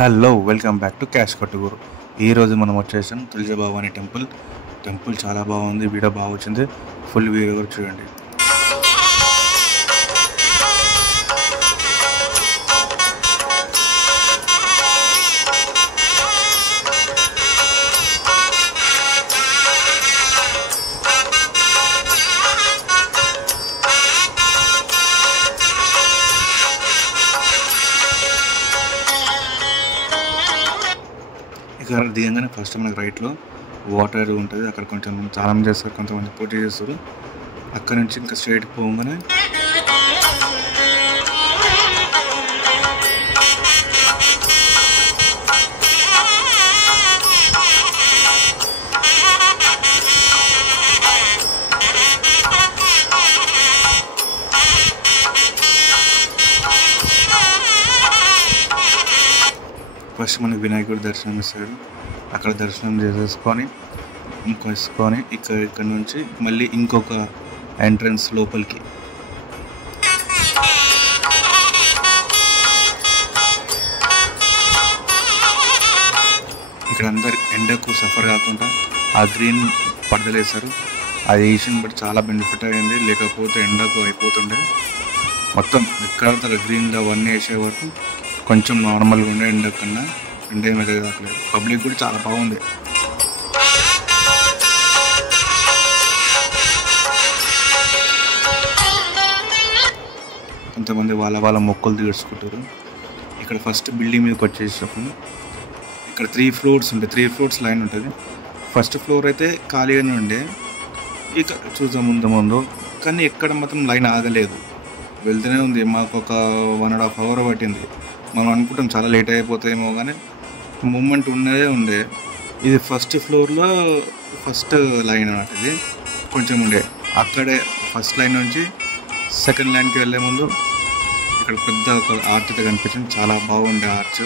Hello welcome back to క్యాష్ కొట్టుగూరు. ఈరోజు మనం వచ్చేసాం తులజ భవాని టెంపుల్ చాలా బాగుంది. వీడియో బాగా వచ్చింది. ఫుల్ వీడియో కూడా చూడండి. ఇక్కడ దిగంగానే ఫస్ట్ మనకి రైట్లో వాటర్ ఉంటుంది. అక్కడ కొంచెం స్నానం చేస్తారు, కొంతమంది పూజ చేస్తారు. అక్కడ నుంచి ఇంకా స్ట్రైట్ పోగానే ఫస్ట్ మనకి వినాయకుడి దర్శనం ఇస్తాడు. అక్కడ దర్శనం చేసేసుకొని ఇక్కడ నుంచి మళ్ళీ ఇంకొక ఎంట్రన్స్ లోపలికి. ఇక్కడ అందరు ఎండకు సఫర్ కాకుండా ఆ గ్రీన్ పడదలు వేస్తారు. అది వేసిన బట్టి చాలా బెనిఫిట్ అయింది. లేకపోతే ఎండకు అయిపోతుండే. మొత్తం ఎక్కడ గ్రీన్లో అవన్నీ వేసే వరకు కొంచెం నార్మల్గా ఉండే ఎండ కన్నా ఎండ ఏమైతే కావట్లేదు. పబ్లిక్ కూడా చాలా బాగుంది. కొంతమంది వాళ్ళ మొక్కలు తీర్చుకుంటారు. ఇక్కడ ఫస్ట్ బిల్డింగ్ మీదకి వచ్చేసినప్పుడు ఇక్కడ 3 ఫ్లోర్స్ ఉంటాయి. 3 ఫ్లోర్స్ లైన్ ఉంటుంది. ఫస్ట్ ఫ్లోర్ అయితే ఖాళీగానే ఉండే. ఇక చూద్దాం ముందు కానీ ఎక్కడ మాత్రం లైన్ ఆగలేదు, వెళ్తూనే ఉంది. మాకు ఒక 1.5 అవర్ పట్టింది. మనం అనుకుంటాం చాలా లేట్ అయిపోతాయేమో, కానీ మూమెంట్ ఉండే. ఇది ఫస్ట్ ఫ్లోర్లో ఫస్ట్ లైన్ అన్నమాట. ఇది కొంచెం ఉండే. అక్కడే ఫస్ట్ లైన్ నుంచి సెకండ్ లైన్కి వెళ్ళే ముందు ఇక్కడ పెద్ద ఒక ఆర్చ్ అయితే కనిపించింది. చాలా బాగుండే ఆర్చ్.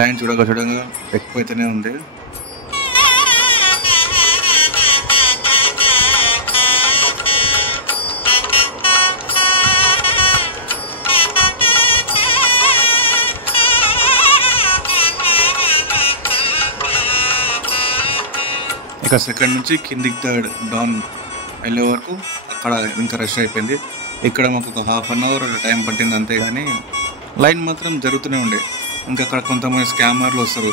లైన్ చూడగా ఎక్కువైతేనే ఉంది. ఇక సెకండ్ నుంచి కిందికి థర్డ్ డౌన్ వెళ్ళే వరకు అక్కడ ఇంకా రష్ అయిపోయింది. ఇక్కడ మాకు ఒక 1/2 అవర్ టైం పట్టింది అంతేగాని లైన్ మాత్రం జరుగుతూనే ఉండే. ఇంకా అక్కడ కొంతమంది స్కామర్లు వస్తారు.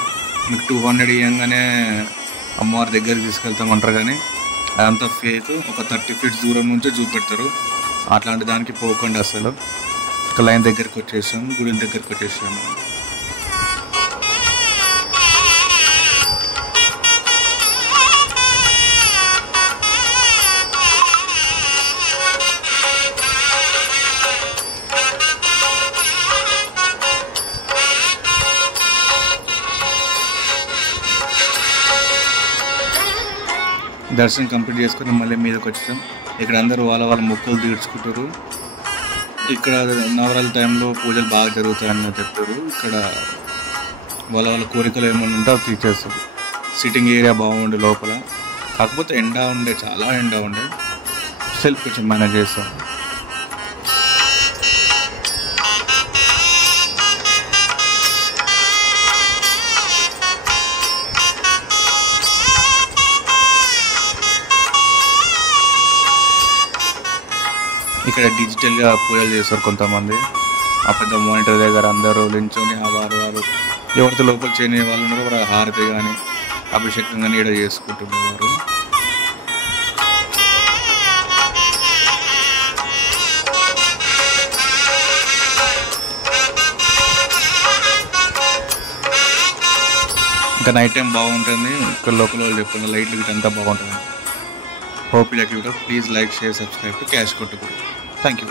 మీకు 200 ఇవ్వగానే అమ్మవారి దగ్గరికి తీసుకెళ్తామంటారు, కానీ అదంతా ఫేక్. ఒక 30 ఫీట్స్ దూరం నుంచే చూపెడతారు. అట్లాంటి దానికి పోకండి అసలు. ఒక లైన్ దగ్గరికి వచ్చేసాము, గుడి దగ్గరికి వచ్చేసాము. దర్శనం కంప్లీట్ చేసుకొని మళ్ళీ మీదకి వచ్చాం. ఇక్కడ అందరూ వాళ్ళ మొక్కులు తీర్చుకుంటారు. ఇక్కడ నవరాత్రి టైంలో పూజలు బాగా జరుగుతాయని చెప్తారు. ఇక్కడ వాళ్ళ కోరికలు ఏమైనా ఉంటే అవి తీర్చేస్తారు. సిట్టింగ్ ఏరియా బాగుండే లోపల. కాకపోతే ఎండ ఉండే, చాలా ఎండ ఉండే. సెల్ఫ్ కొంచెం మేనేజ్ చేస్తాం. ఇక్కడ డిజిటల్గా పూజలు చేస్తారు కొంతమంది. ఆ పెద్ద మానిటర్ దగ్గర అందరూ నించొని వారు ఎవరితో లోపల చేయని వాళ్ళు ఉన్నారో వారు హారతి కానీ అభిషేకం కానీ ఇక్కడ చేసుకుంటున్నారు. ఇంకా నైట్ టైం బాగుంటుంది. ఇక్కడ లోకల్ వాళ్ళు చెప్తున్నారు లైట్లు గిట్ అంతా బాగుంటుంది. Hope you like the video. Please like, share, subscribe to Cash Kottuguru. Thank you.